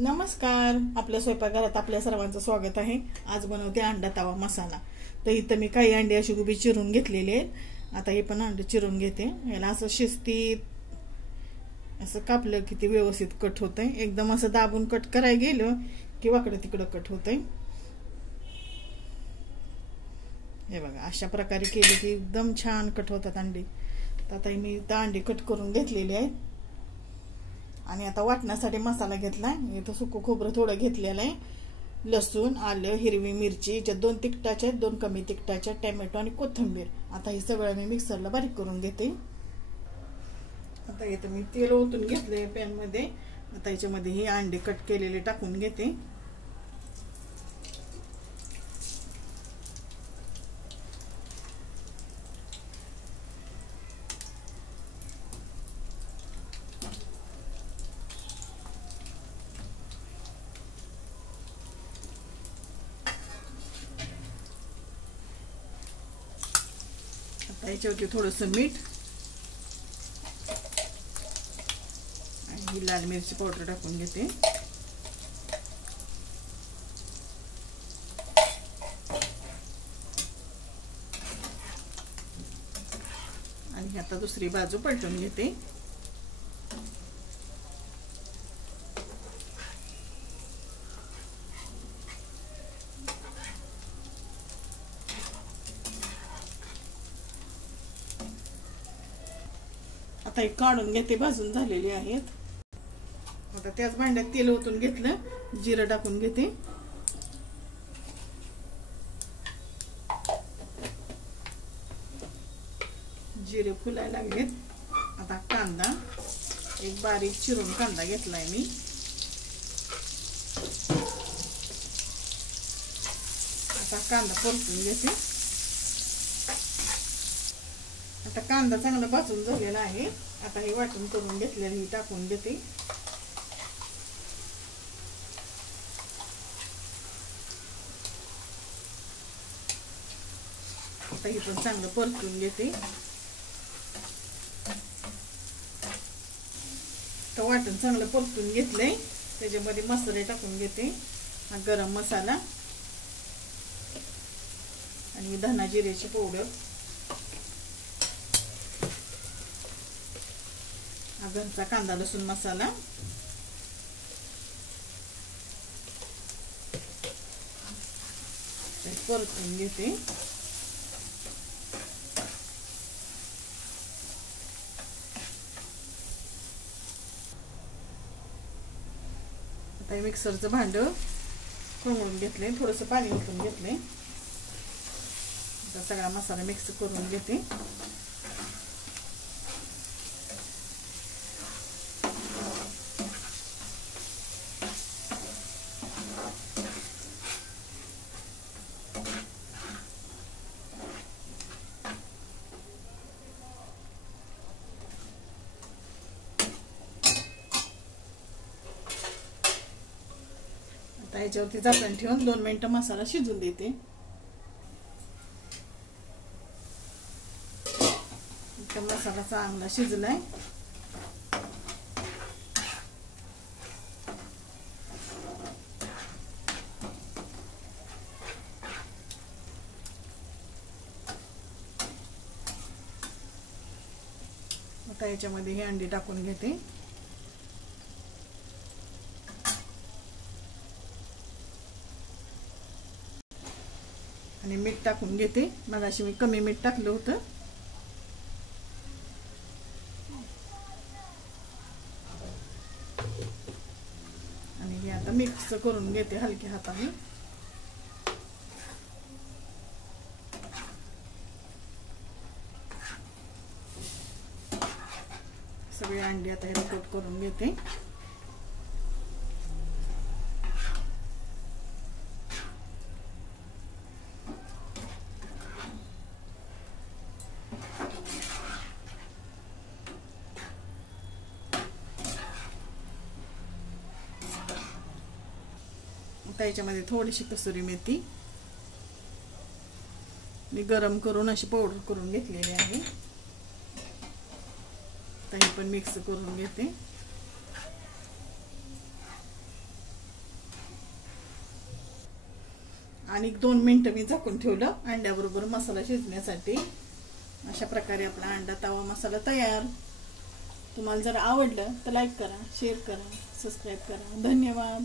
नमस्कार. आपल्या स्वयंपाकघरात आपल्या सर्वांचं स्वागत आहे. आज बनवते अंडा तवा मसाला. तर इथं मी काही अंडे अशी उभी चिरून घेतलेले आहेत. आता हे पण अंडे चिरून घेते. याला असं शिस्तीत असं कापलं की ते व्यवस्थित कट होतंय. एकदम असं दाबून कट करायला गेलं की वाकडं तिकडं कट होतंय. हे बघा, अशा प्रकारे केले की एकदम छान कट होतात अंडे. तर आता मी इथं अंडे कट करून घेतलेले आहेत. आणि आता वाटण्यासाठी मसाला घेतलाय. इथं सुकं खोबरं थोडं घेतलेलं आहे, लसूण, आलं, हिरवी मिरची, ज्या 2 तिखटाच्या, 2 कमी तिखटाच्या, टोमॅटो आणि कोथिंबीर. आता हे सगळं मी मिक्सरला बारीक करून घेते. आता इथं मी तेल ओतून घेतलंय पॅन मध्ये. आता याच्यामध्ये हे अंडे कट केलेले टाकून घेते. आता याच्यावरती थोडंसं मीठ आणि ही लाल मिरची पावडर टाकून घेते. आणि आता दुसरी बाजू पलटून घेते. आता एक काढून घेते, भाजून झालेली आहेत. आता त्याच भांड्यात तेल ओतून घेतलं, जिरं टाकून घेते. जिरे फुलायला लागलेत. आता कांदा, एक बारीक चिरून कांदा घेतलाय मी. आता कांदा परतून घेते. आता कांदा चांगला भाजून झालेला आहे. आता हे वाटण करून घेतलेलं हे टाकून घेते. आता हे पण चांगलं परतून घेते. तर वाटण चांगलं परतून घेतलंय. त्याच्यामध्ये मसाले टाकून घेते. हा गरम मसाला आणि धना जिऱ्याची पावडर, हा घरचा कांदा लसूण मसाला, परतून घेते. आता मिक्सरचं भांड खवळून घेतले, थोडंसं पाणी ओतून घेतले. आता सगळा मसाला मिक्स करून घेते. आता याच्यावरती झाकण ठेवून 2 मिनिटं मसाला शिजून देते. मसाला चांगला शिजलाय. आता याच्यामध्ये हे अंडी टाकून घेते. आणि मीठ टाकून घेते. मगाशी मी कमी मीठ टाकलं होतं. आणि हे आता मिक्स करून घेते हलक्या हाताने. सगळे अंडी आता हे कोट करून घेते. याच्यामध्ये थोडीशी कसुरी मेथी मी गरम करून अशी पावडर करून घेतलेली आहे. आता हे पण मिक्स करून घेते. आणि 2 मिनिटं मी झाकून ठेवलं अंड्याबरोबर मसाला शिजण्यासाठी. अशा प्रकारे आपला अंडा तवा मसाला तयार. तुम्हाला जर आवडलं तर लाईक करा, शेअर करा, सबस्क्राईब करा. धन्यवाद.